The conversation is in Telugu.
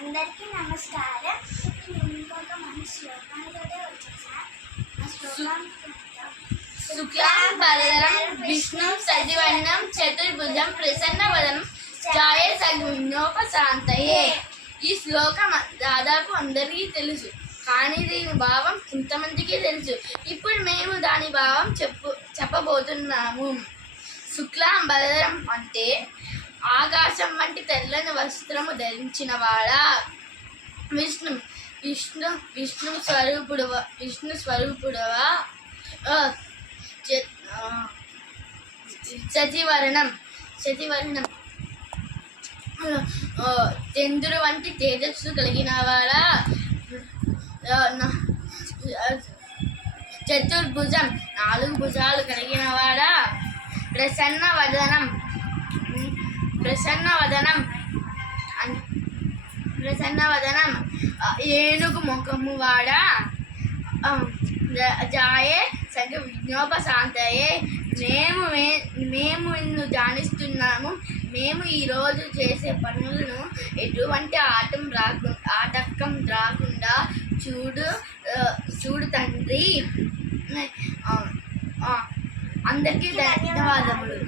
అందరికీ నమస్కారం. నేను ఇంకొక మంచి శ్లోకాలతో వచ్చేసా. ఆ శ్లోకం శుక్లాం వరదరం విష్ణుం సజివన్నం చతుర్భుజం ప్రసన్నవదనం ఛాయే సర్వవిఘ్నోపశాంతయే. ఈ శ్లోకం దాదాపు అందరికీ తెలుసు, కానీ దీని భావం ఇంతమందికి తెలుసు. ఇప్పుడు మేము దాని భావం చెప్పబోతున్నాము. శుక్లాం వరదరం అంటే ఆకాశం వంటి తెల్లని వస్త్రము ధరించిన వాడా. విష్ణు విష్ణు విష్ణు స్వరూపుడవా. శశివర్ణం చంద్రుడు వంటి తేజస్సు కలిగిన వాడా. చతుర్భుజం 4 భుజాలు కలిగిన వాడా. ప్రసన్నవదనం ఏనుగు ముఖము వాడా. జాయే సగ విఘ్నోపశాంతయే. మేము నిన్ను ధ్యానిస్తున్నాము. మేము ఈరోజు చేసే పనులను ఎటువంటి ఆటంకం రాకుండా చూడు తండ్రి. అందరికీ ధన్యవాదములు.